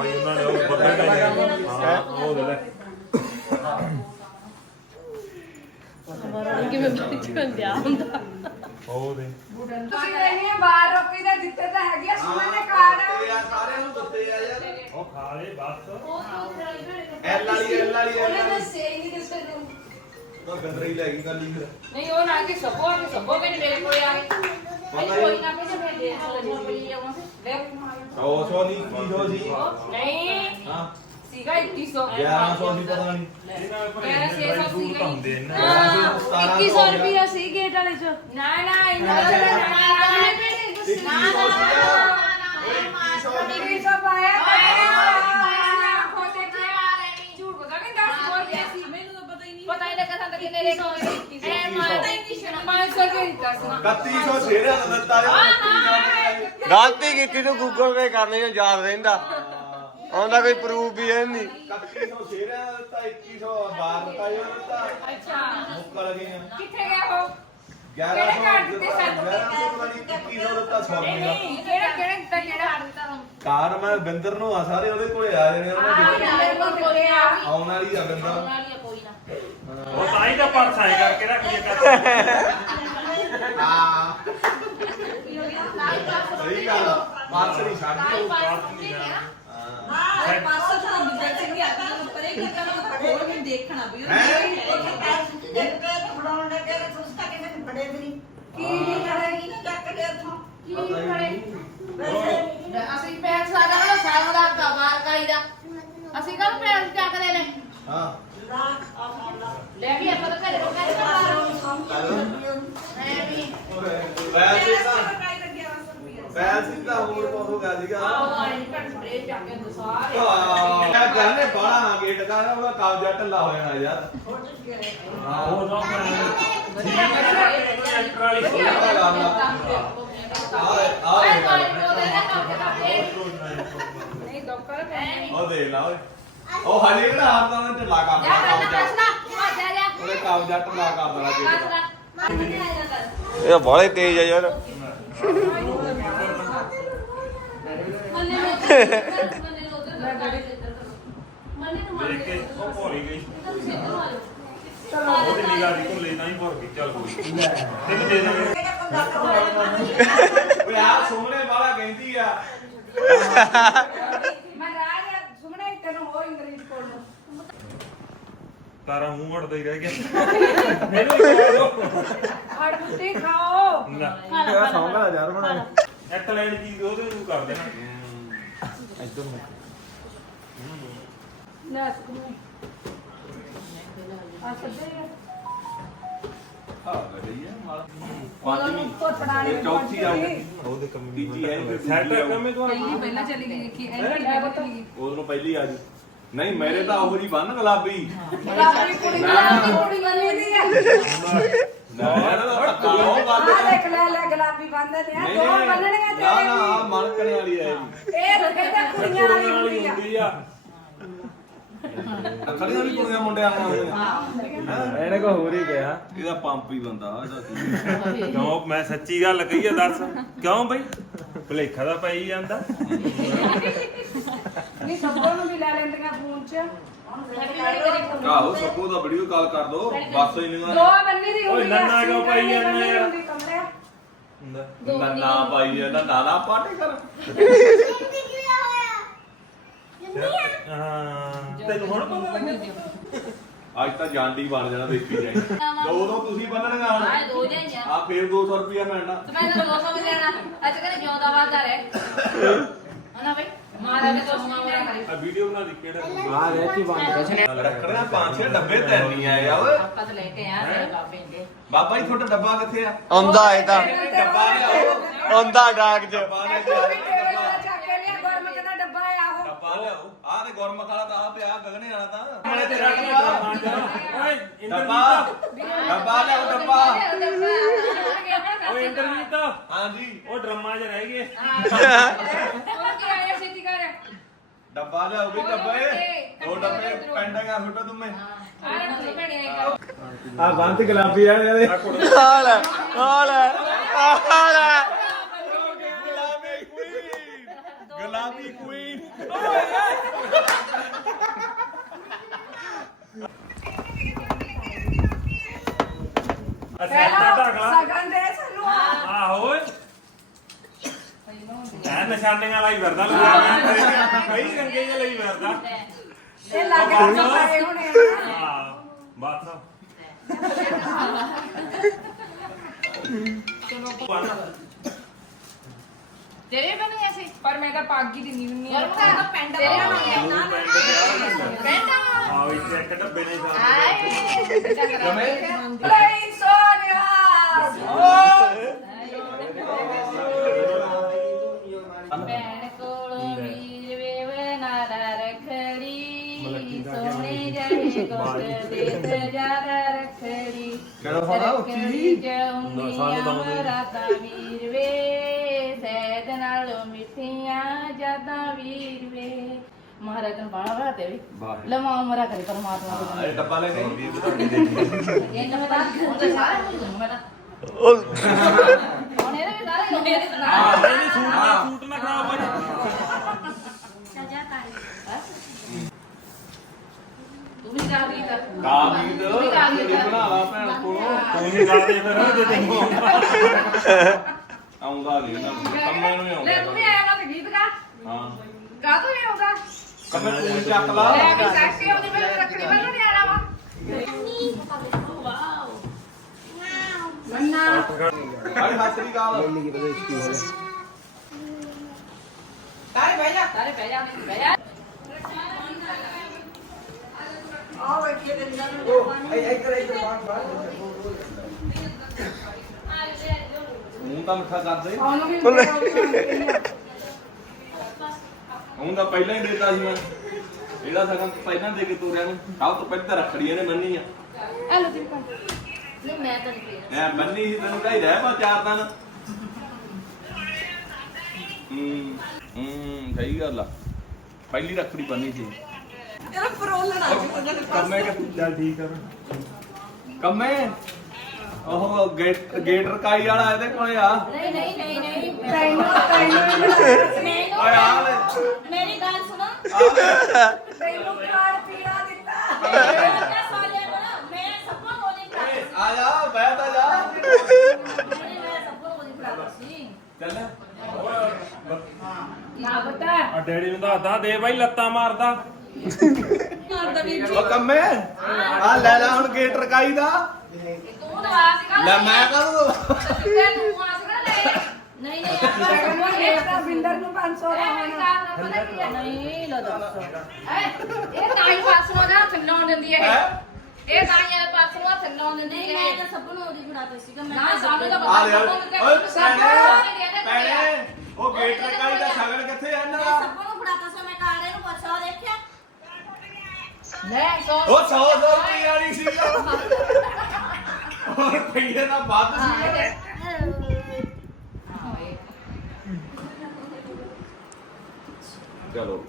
B: ਕਿਵੇਂ ਬੰਦਿਆ ਹੁੰਦਾ
D: ਤੁਸੀਂ ਕਹਿੰਦੇ ਆ ਬਾਹਰ ਰੋਕੀ ਦਾ ਦਿੱਤੇ ਤਾਂ ਹੈਗੀ ਆ ਸੁਮਨ ਨੇ ਕਾਰਡ
A: ਸਾਰਿਆਂ ਨੂੰ ਦਿੱਤੇ ਆ ਯਾਰ
G: ਉਹ ਖਾ ਲੈ ਬਸ
A: ਐਲ ਵਾਲੀ
B: ਉਹਨੇ ਦੱਸਿਆ ਹੀ ਨਹੀਂ ਕਿਸੇ ਨੂੰ
A: ਤਾਂ ਗੰਦਰੀ ਲੈ ਗਈ ਕੱਲ ਹੀ ਫਿਰ
E: ਨਹੀਂ ਉਹ ਨਾ ਕਿ ਸਭੋ ਵੀ ਮੇਰੇ ਕੋਲ ਆ ਗਏ ਅਈ ਕੋਈ ਨਾ ਕਿ ਮੈਂ ਦੇ ਮਿਲੀ ਜਾਵਾਂ ਲੈ
A: 100 ਨਹੀਂ 200 ਸੀ
E: ਨਹੀਂ
A: ਹਾਂ
E: ਸੀਗਾ 2100
A: 1100 ਸੀ ਪਤਾ ਨਹੀਂ
E: ਮੇਰਾ 600 ਸੀਗਾ
G: ਹੁੰਦੇ ਨੇ
B: 2100 ਰੁਪਿਆ ਸੀ ਗੇਟ ਵਾਲੇ ਚ
E: ਨਾ ਇੰਨਾ
D: ਸਭ ਪਾਇਆ
E: ਝੂਠ ਬਤਾ ਕਿ 10 ਬੋਲ ਗਿਆ ਸੀ ਮੈਨੂੰ ਤਾਂ ਪਤਾ ਹੀ ਨਹੀਂ ਪਤਾ ਹੀ ਲੱਗਾ ਸਾਨੂੰ ਕਿੰਨੇ ਦੇ ਕੋਲ ਐ ਮਾਰਦਾ ਹੀ ਨਹੀਂ ਸ਼ਰਮ 500 ਕੇ ਦਿੱਤਾ ਸੀ
A: 3100 ਸ਼ੇਰਾਂ ਦਾ ਦਿੱਤਾ
F: ਗਲਤੀ ਕੀਤੀ ਤੂੰ ਗੂਗਲ ਪੇ ਕਰ ਲਈ ਯਾਦ ਰਹਿੰਦਾ ਆਉਂਦਾ ਕੋਈ ਪ੍ਰੂਫ ਵੀ ਹੈ ਨਹੀਂ
A: 3100 ਸ਼ੇਰਾਂ ਦਾ ਦਿੱਤਾ 2100 ਬਾਹਰ ਦਿੱਤਾ ਜੋ ਦਿੱਤਾ
E: ਅੱਛਾ
A: ਮੁੱਕਲ ਗਈਆਂ
E: ਕਿੱਥੇ ਗਿਆ ਉਹ
A: 1100
E: ਕਾਰਡ ਦਿੱਤੇ ਸਾਨੂੰ?
A: 2100 ਦਿੱਤਾ 100 ਦਾ
E: ਕਿਹੜਾ ਦਿੱਤਾ ਕਿਹੜਾ ਹਾਰ ਦਿੱਤਾ ਤੁਹਾਨੂੰ
A: ਕਾਰ ਮੈਂ ਬਿੰਦਰ ਨੂੰ ਆ ਸਾਰੇ ਉਹਦੇ ਕੋਲੇ ਆ ਜਾਣੇ ਉਹਨਾਂ ਦੇ
E: ਮੇਰੇ ਕੋਲ ਕੋਲੇ ਆ
A: ਆਉਣ ਵਾਲੀ ਆ ਬਿੰਦਰ
E: ਵਾਲੀ ਕੋਈ ਨਾ
G: ਉਹ ਤਾਂ ਹੀ ਤਾਂ ਪਰਸ ਆਏ ਕਰਕੇ ਰੱਖ ਜੇ ਕਰ
A: ਹਾਂ ਸਹੀ ਗੱਲ ਮਾਰਸ ਨਹੀਂ ਛੱਡਦੀ
E: ਅਸੀਂ ਪੈਰ ਸਾਡਾ ਵਾਲਾ ਸਾਰਾ ਦਾ ਕਮਾਲ ਕਰੀਦਾ ਅਸੀਂ ਕੱਲ ਪੈਰ ਚੱਕਦੇ ਨੇ
A: ਹਾਂ
E: ਲੈ ਵੀ ਆਪਾਂ ਤਾਂ ਘਰੇ
A: ਵੈਸੇ ਤਾਂ ਹੋਰ ਬਹੁਤ ਹੋ ਗਿਆ ਸੀਗਾ
E: ਸਪਰੇ ਚੱਕ ਕੇ ਸਾਰੇ
A: ਮੈਂ ਕਹਿੰਦੇ ਬਾਹਲਾ ਨਾ ਗੇਟ ਦਾ ਉਹਦਾ ਕਬਜ਼ਾ ਢਿੱਲਾ ਹੋ ਜਾਣਾ ਯਾਰ ਹਾਂ
G: ਉਹ ਤਾਂ ਐਕਟਰ ਵਾਲੀ ਸੀ
E: ਨਹੀਂ ਡਾਕਟਰ
A: ਉਹ ਦੇ ਲਾ ਓਏ ਉਹ ਹਜੇ ਕਿਹੜਾ ਹਾਰਦਾ ਉਹਨੇ ਢਿੱਲਾ ਕਰ ਦੇਣਾ ਉਹਨੇ ਕਬਜ਼ਾ ਢਿੱਲਾ ਕਰ ਦੇਣਾ ਗੇਟ ਦਾ
F: ਇਹ ਬਾਲੇ ਤੇਜ਼ ਆ ਯਾਰ
G: ਦੇਖ ਕੇ ਉਹ ਭੋਲੀ ਗਈ ਉਹਦੀ ਨਿਗਾਹ ਦੀ ਕੋਲੇ ਤਾਂ ਹੀ ਭਰ ਗਈ ਚੱਲ ਕੋਈ ਤੈਨੂੰ ਦੇ ਦੇਣਗੇ
A: ਓਏ ਆ ਸੋਹਣੇ ਵਾਲਾ ਕਹਿੰਦੀ ਆ
D: ਮੈਂ ਰਾਜ ਸੁਮਨੇ ਤੈਨੂੰ ਹੋਰ ਇੰਗਲਿਸ਼ ਕੋਲ
G: ਤਾਰਾ ਮੂੰਹ ਅੜਦਾ ਹੀ ਰਹਿ ਗਿਆ ਮੈਨੂੰ ਹੀ ਖਵਾ ਦਿਓ
D: ਹੜ ਬੁੱਤੀ ਖਾਓ
G: ਨਾ
F: ਇਹ ਸੌਂਗਾ ਯਾਰ ਬਣਾ
G: ਇੱਕ ਲਾਈਨ ਕੀ ਉਹਦੇ ਨੂੰ ਕਰ ਦੇਣਾ
F: ਇੱਧਰ ਨੂੰ
D: ਲੈ ਸੁਮਨੇ ਆ ਸੱਦੇ
A: ਆ ਗਈ ਹੈ ਮਾਲ ਪੰਜਵੀਂ
D: ਕੋ ਫੜਾਣੇ
A: ਚੌਥੀ ਆ
F: ਉਹਦੇ ਕੰਮ
A: ਤੀਜੀ ਹੈ
G: ਸੈਟ ਕੰਮੇ ਤੋਂ
D: ਪਹਿਲਾਂ ਚਲੀ ਗਈ ਦੇਖੀ ਐਨੀ
A: ਉਹਨੂੰ ਪਹਿਲੀ ਆ ਜੀ ਨਹੀਂ ਮੇਰੇ ਤਾਂ ਉਹ ਜੀ ਬੰਨ ਗੁਲਾਬੀ
D: ਗੁਲਾਬੀ ਕੁੜੀ ਬੰਨੀ ਦੀ ਆ
A: ਨਾ ਇਹਦਾ ਧੱਕਾ ਉਹ
D: ਆ
A: ਗੱਲ
D: ਦੇਖ ਲੈ ਗੁਲਾਬੀ ਬੰਨਦੇ ਨੇ
A: ਨਹੀਂ
D: ਦੋ
A: ਨਹੀਂ
D: ਬੰਨਣੀਆਂ
A: ਨਾ
D: ਤੇਰੇ
A: ਨਾ ਆਹ ਮਣਕਣੇ ਵਾਲੀ ਹੈ ਜੀ
D: ਇਹ ਤਾਂ ਕਹਿੰਦਾ ਕੁੜੀਆਂ ਵਾਲੀ ਹੁੰਦੀ ਆ
G: ਹੁੰਦੀ ਆ
A: ਖੜੀਆਂ ਵੀ ਕੁੜੀਆਂ ਮੁੰਡਿਆਂ ਨੂੰ ਆਉਂਦੀਆਂ
F: ਇਹਨੇ ਕੋ ਹੋਰ ਹੀ ਕਿਹਾ
A: ਇਹਦਾ ਪੰਪ ਹੀ ਬੰਦਾ ਇਹਦਾ
G: ਕਿਉਂ ਮੈਂ ਸੱਚੀ ਗੱਲ ਕਹੀ ਆ ਦੱਸ ਕਿਉਂ ਬਈ ਭੁਲੇਖਾ ਦਾ ਪਈ ਜਾਂਦਾ
D: ਨਹੀਂ ਸਭੋ ਨੂੰ ਵੀ ਲੈ ਲੈਂਦੀਆਂ ਫੋਨ 'ਚ
A: ਆਹੋ ਸਭੋ ਦਾ ਵੀਡੀਓ ਕਾਲ ਕਰ ਦੋ ਬਸ ਹੀ ਨਹੀਂ
D: ਦੋ ਬੰਨੀ ਦੀ ਹੁੰਦੀ
G: ਓਏ ਨੰਨਾ ਕਿਉਂ ਪਾਈ ਜਾਂਦੇ ਆ?
A: ਨਾ ਨਾ ਪਾਈ ਜਾਂਦਾ ਨਾਲਾ ਪਾਟੇ ਕਰ
G: ਹਾਂ ਤੈਨੂੰ ਹੁਣ ਪਤਾ ਲੱਗਿਆ
A: ਅੱਜ ਤਾਂ ਜਾਂਡੀ ਬਣ ਜਾਣਾ ਦੇਖੀ ਜਾਈ ਦੋ ਦੋ ਤੁਸੀਂ ਬੰਨਣਗਾ ਹੁਣ
E: ਆਏ ਦੋ ਜਾਈਆਂ
A: ਆ ਫੇਰ 200 ਰੁਪਿਆ ਮਿਲਣਾ
E: ਤੇ ਮੈਂ ਤਾਂ 200 ਵੀ ਲੈਣਾ ਅੱਜ ਕੱਲ੍ਹ ਜਿਉਂਦਾ ਵਾਦਾ ਰਹਿ ਹਨਾ ਬਈ ਮਾਰਾ ਦੇ ਦੋਸਤ ਮਾਰਾ ਕਰੇ
G: ਆ ਵੀਡੀਓ ਬਣਾ ਦੀ ਕਿਹੜਾ
F: ਆ ਰਹਿਤੀ ਬੰਦ
A: ਰੱਖਣਾ 5-6 ਡੱਬੇ ਤੇ ਨਹੀਂ ਆਏ ਆ ਓਏ
E: ਆਪਾਂ ਤਾਂ ਲੈ ਕੇ ਆ ਰਹੇ ਬਾਬੇ ਦੇ
A: ਬਾਬਾ ਜੀ ਤੁਹਾਡਾ ਡੱਬਾ ਕਿੱਥੇ ਆ
F: ਆਉਂਦਾ ਇਹ ਤਾਂ
A: ਡੱਬਾ ਲਿਆਓ
F: ਆਉਂਦਾ ਡਾਕ ਚ
A: ਡੱਬਾ ਲੈ ਕੇ
D: ਉਹ
A: ਆਓ
D: ਵੀ ਟੇਬਲ ਤੇ ਚੱਕ ਕੇ ਲਿਆ ਗੁਰਮਤ ਦਾ ਡੱਬਾ ਆ ਉਹ
A: ਡੱਬਾ ਲਿਆਓ ਆਹ ਤੇ ਗੁਰਮਖ ਵਾਲਾ ਤਾਂ ਆ ਪਿਆ ਗਗਨੇ ਵਾਲਾ ਤਾਂ
G: ਮੈਂ ਤੇਰਾ ਓਏ
A: ਡੱਬਾ ਡੱਬਾ ਲਿਆਓ ਡੱਬਾ
G: ਓਏ ਇੰਟਰਵਿਊ ਤਾਂ
A: ਹਾਂਜੀ
G: ਉਹ ਡਰਮਾਂ 'ਚ ਰਹਿ ਗਏ
E: ਹੋਰ ਕੀ ਆਇਆ ਛੇਤੀ ਕਰ
A: ਡੱਬਾ ਲਿਆਓ ਵੀ ਡੱਬੇ ਦੋ ਡੱਬੇ ਪੈਂਡਾਂਗਾ ਸੁੱਟੋ ਤੁਮੇ
F: ਆ ਬੰਦ ਗੁਲਾਬੀ ਆ ਇਹਦੇ ਹਾਲ ਹੈ ਹਾਲ ਹੈ ਹਾਲ ਹੈ
A: ਗੁਲਾਬੀ ਕੁਈਨ
G: ਅੱਛਾ ਢਾਕਲਾ
D: ਸਗਨ ਦੇ ਸਾਨੂੰ
G: ਆਹੋ ਓਏ ਐ ਨਿਸ਼ਾਨੀਆਂ ਲਾਈ ਫਿਰਦਾ ਲਗਾ ਕਈ ਰੰਗੇ ਜਿਹੇ ਲਈ ਫਿਰਦਾ
D: ਇਹ ਲੱਗ ਕੇ ਪਏ ਹੋਣੇ ਆ
G: ਹਾਂ ਬਾਤ
E: ਤੇਰੇ ਬਣੇ ਐਸੇ
D: ਪਰ ਮੈਂ ਤਾਂ ਪੱਗ ਹੀ ਦਿੰਨੀ ਹੁੰਨੀ
E: ਯਾਰ ਮੈਂ ਤਾਂ ਪੈਂਟ ਤੇਰੇ ਨਾਲ
G: ਆਹ ਇੱਥੇ ਇੱਕ ਡੱਬੇ ਨੇ
D: ਲਈ ਸੋਨਿਆ
E: ਭੈਣ ਕੋਲੋਂ ਵੀਰ ਵੇ ਨਾਰਾ ਰਖੜੀ ਸੋਹਣੇ ਜਹੇ ਕੋਟ ਦੇ ਸਜਾਦਾ ਰਖੜੀ ਰਖੜੀ ਜਾਉਂਦੀਆਂ ਰਾਤਾਂ ਵੀਰ ਵੇ ਸੈਦ ਨਾਲੋਂ ਮਿੱਠੀਆਂ ਯਾਦਾਂ ਵੀਰ ਵੇ ਮਹਾਰਾਜ ਨੂੰ ਬਾਣਾ ਬਾਤੇ ਵੀ ਲਮਾ ਉਮਰਾ ਕਰੇ ਪਰਮਾਤਮਾ
A: ਇਹ ਡੱਬਾ ਲੈ ਗਈ
E: ਇਹ ਨਵੇਂ ਤਾਂ ਹੁੰਦੇ ਸਾਰੇ ਕੁਝ ਨੂੰ ਮੈਂ ਤਾਂ
F: ਉਹ
E: ਹੁਣ ਇਹਦੇ ਵੀ ਸਾਰੇ ਲੋਕ ਇਹਦੇ ਨਾਲ
G: ਸੂਟ ਨਾ ਖਰਾਬ ਹੋ
E: ਤੂੰ ਵੀ ਗਾ ਗਈ ਤਾਂ
A: ਕਾਮੀਦ ਜਿਹੜੀ ਬਣਾ ਲਾ ਭੈਣ ਕੋਲੋਂ
G: ਤੂੰ ਨਹੀਂ ਗਾ ਦੇ ਫਿਰ ਜੇ ਤੈਨੂੰ
A: ਆਉਂਦਾ ਨਹੀਂ ਨਾ ਕੰਮੇ ਨੂੰ ਹੀ
D: ਲੈ
A: ਆਉਂਦਾ
D: ਤੂੰ ਵੀ ਆਇਆ ਵਾ ਗੀਤ ਗਾ
A: ਹਾਂ
D: ਗਾ ਤੂੰ ਵੀ ਆਉਂਦਾ
A: ਕੰਮੇ ਤੂੰ ਚੱਕ ਲਾ
D: ਲੈ ਵੀ ਸੈਕਸੀ ਆਉਂਦੀ ਮੈਂ ਰੱਖੜੀ ਬੰਨ੍ਹਣ ਨਹੀਂ ਆਣਾ ਵਾ ਮੰਨਾ
A: ਹਾਏ ਹਾਸਰੀ ਗਾਲ
D: ਤਾਰੇ ਬਹਿ ਜਾ
E: ਸਾਰੇ ਬਹਿ ਜਾ ਬਹਿ ਜਾ
D: ਆਓ ਵੇਖੀਏ ਤੇ ਨਿਕਲ
A: ਮੂੰਹ ਤਾਂ ਮਿੱਠਾ ਕਰ ਦੇ
D: ਉਹਨੂੰ ਵੀ
A: ਹੁਣ ਤਾਂ ਪਹਿਲਾਂ ਹੀ ਦੇਤਾ ਸੀ ਮੈਂ ਇਹਦਾ ਸਗਨ ਪਹਿਲਾਂ ਦੇ ਕੇ ਤੋਰਿਆ ਨੂੰ ਸਭ ਤੋਂ ਪਹਿਲਾਂ ਤਾਂ ਰੱਖੜੀ ਇਹਨੇ ਬੰਨੀ ਆ
E: ਹੈਲੋ ਜੀ ਨਹੀਂ ਮੈਂ ਤਾਂ ਨਹੀਂ ਪੀਣਾ
A: ਮੈਂ ਬੰਨੀ ਸੀ ਤੈਨੂੰ ਕਹੀ ਰਹਿ ਪਾ ਚਾਰ ਦਿਨ ਸਹੀ ਗੱਲ ਆ ਪਹਿਲੀ ਰੱਖੜੀ ਬੰਨੀ ਸੀ
D: ਚਲੋ ਫਰੋਲਣਾ
A: ਕੰਮੇ ਚੱਲ ਠੀਕ ਆ ਕੰਮੇ ਉਹ ਗੇਟ ਰਕਾਈ ਵਾਲਾ ਇਹਦੇ ਕੋਲੇ ਆ
E: ਨਹੀਂ
D: ਤੈਨੂੰ
A: ਓਏ ਆ ਲੈ
E: ਮੇਰੀ ਗੱਲ ਸੁਣੋ
D: ਤੈਨੂੰ ਖਾਣ ਪੀਣਾ ਦਿੱਤਾ
E: ਮੈਂ ਸਾਲਿਆ ਬਣਾ ਮੈਂ ਸਭ ਨੂੰ ਬੋਲੀ ਫੜਾ
A: ਆ ਜਾ ਬਹਿ ਤਾਂ ਜਾ
E: ਮੈਂ ਸਭ ਨੂੰ ਬੋਲੀ ਫੜਾ ਸੀ
A: ਚੱਲ
D: ਨਾ ਬਤਾ
G: ਆ ਡੈਡੀ ਨੂੰ ਦੱਸਦਾ ਦੇ ਬਾਈ ਲੱਤਾਂ ਮਾਰਦਾ
A: ਉਹ ਕੰਮੇ ਆ ਲੈ ਲੈ ਹੁਣ ਗੇਟ ਰਕਾਈ ਦਾ
E: ਤੂੰ ਦਵਾ ਸੀਗਾ
A: ਲੈ ਮੈਂ ਕਹੂੰ
E: ਤੇ ਤੂੰ ਆ ਸੀਗਾ ਲੈ ਨਹੀਂ
D: ਇਹ ਤਾਂ ਬਿੰਦਰ ਨੂੰ 500 ਦਾ ਹੋਣਾ
E: ਨਹੀਂ ਲੋ ਦੱਸੋ ਇਹ ਤਾਂ ਹੀ ਪਾਸੋਂ ਦਾ ਹੱਥ ਲਾਉਣ ਦਿੰਦੀ ਹੈ ਇਹ ਤਾਂ ਹੀ ਪਾਸੋਂ ਹੱਥ ਲਾਉਣ ਦਿੰਦੀ ਹੈ ਮੈਂ ਤਾਂ ਸਭ ਨੂੰ ਉਹਦੀ ਫੜਾਤੇ ਸੀਗਾ ਮੈਂ ਨਾ ਸਾਨੂੰ ਤਾਂ
A: ਆ ਲੈ ਓਏ
E: ਭੈਣੇ
A: ਭੈਣੇ ਉਹ ਗੇਟ ਰਕਾਈ ਦਾ ਸ਼ਗਨ ਕਿੱਥੇ ਆ ਇਹਨਾਂ ਦਾ
E: ਸਭ ਨੂੰ ਫੜਾਤਾ ਸੀ ਮੈਂ ਕਾਲੇ ਨੂੰ ਪੁੱਛਾ ਦੇਖਿਆ ਲੈ
A: ਉਹ 100 ਰੁਪਏ ਵਾਲੀ ਸੀ ਹੋਰ ਰੁਪਈਏ ਦਾ ਵੱਧ ਸੀ ਚਲੋ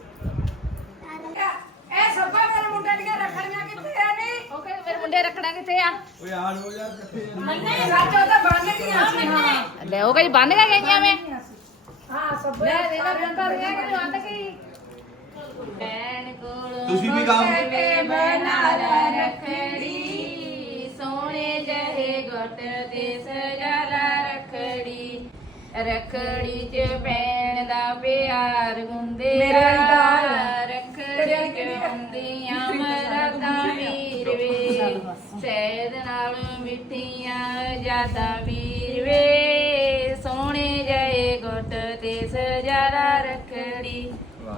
D: ਇਹ ਸੱਬਾ ਮੇਰੇ ਮੁੰਡੇ ਦੀਆਂ ਰੱਖੜੀਆਂ ਕਿੱਥੇ ਆ ਨੀ
E: ਓਕੇ ਮੇਰੇ ਮੁੰਡੇ ਰੱਖਣਾ ਕਿੱਥੇ ਆ
A: ਓਏ ਆ ਲੋ ਯਾਰ ਕਿੱਥੇ
E: ਮੰਨੇ
D: ਸੱਚ ਉਹ ਤਾਂ ਬੰਨ ਗਈਆਂ ਸੀ ਹਾਂ
E: ਲੈ ਉਹ ਕਈ ਬੰਨ ਕੇ ਗਈਆਂ ਮੈਂ
D: ਹਾਂ ਸੱਬਾ
E: ਲੈ ਦੇ ਨਾ ਬੰਦਾ ਰਿਹਾ ਕਿ ਬੰਦ ਗਈ ਭੈਣ ਕੋਲ
A: ਤੁਸੀਂ ਵੀ ਗਾਓ
E: ਤੇ ਬਣਾ ਲੈ ਰੱਖੜੀ ਸੋਹਣੇ ਜਹੇ ਗੁੱਟ ਤੇ ਸਜਾ ਲੈ ਰੱਖੜੀ ਰੱਖੜੀ ਚ ਭੈਣ ਦਾ ਪਿਆਰ ਗੁੰਦੇ ਰੱਖੜੀ ਚ ਹੁੰਦੀਆਂ ਮਰਾਦਾਂ ਵੀਰ ਵੇ ਸੈਦ ਨਾਲ ਮਿੱਠੀਆਂ ਯਾਦਾਂ ਵੀਰ ਵੇ ਸੋਹਣੇ ਜਹੇ ਗੁੱਟ ਤੇ ਸਜਾ ਲੈ ਰੱਖੜੀ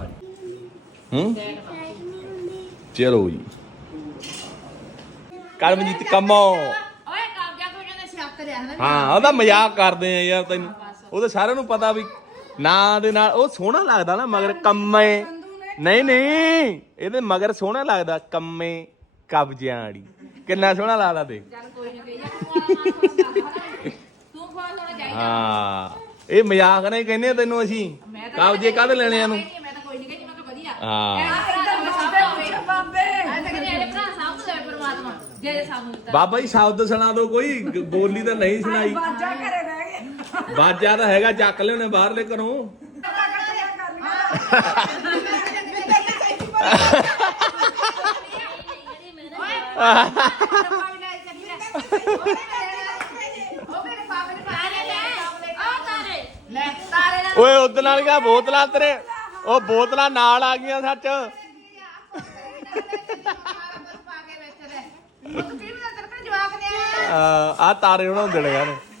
A: ਚਲੋ ਜੀ ਕਰਮਜੀਤ ਕੰਮੋ
E: ਓਏ ਕਾਬਜਾ ਕੋਈ ਕਹਿੰਦਾ ਸਿਆਕ ਰਿਆ ਹੈ
A: ਹਾਂ ਉਹਦਾ ਮਜ਼ਾਕ ਕਰਦੇ ਆ ਯਾਰ ਤੈਨੂੰ ਉਹ ਤਾਂ ਸਾਰਿਆਂ ਨੂੰ ਪਤਾ ਵੀ ਨਾਂ ਦੇ ਨਾਲ ਉਹ ਸੋਹਣਾ ਲੱਗਦਾ ਨਾ ਮਗਰ ਕੰਮੇ ਨਹੀਂ ਇਹਦੇ ਮਗਰ ਸੋਹਣਾ ਲੱਗਦਾ ਕੰਮੇ ਕਬਜ਼ਿਆਂ ਵਾਲੀ ਕਿੰਨਾ ਸੋਹਣਾ ਲੱਗਦਾ ਦੇਖ
E: ਚੱਲ ਕੋਈ ਨਹੀਂ ਕਹੀ ਜਾ ਤੂੰ ਖਵਾ ਥੋੜਾ ਚਾਹੀਦਾ
A: ਹਾਂ ਇਹ ਮਜ਼ਾਕ ਨਹੀਂ ਕਹਿੰਦੇ ਤੈਨੂੰ ਅਸੀਂ ਕਬਜ਼ੇ ਕਾਹਦੇ ਲੈਣੇ ਆ ਨੂੰ
E: ਮੈਂ ਤਾਂ ਕੋਈ ਨਹੀਂ ਕਹੀ ਮੈਂ ਤਾਂ ਵਧੀਆ
A: ਬਾਬਾ ਜੀ ਸ਼ਬਦ ਸੁਣਾ ਦਿਓ ਕੋਈ ਬੋਲੀ ਤਾਂ ਨਹੀਂ ਸੁਣਾਈ
D: ਬਾਜਾ ਘਰੇ ਰਹਿ ਗਏ
A: ਬਾਜਾ ਤਾਂ ਹੈਗਾ ਚੱਕ ਲਿਓਨੇ ਬਾਹਰਲੇ ਘਰੋਂ
F: ਓਏ ਉਦੋਂ ਨਾਲ ਕਿਹਾ ਬੋਤਲਾਂ ਤੇਰੇ ਉਹ ਬੋਤਲਾਂ ਨਾਲ ਆ ਗਈਆਂ ਸੱਚ ਆ ਤਾਰੇ ਉਹਨਾਂ ਨੂੰ ਦੇਣਗਾ ਨੇ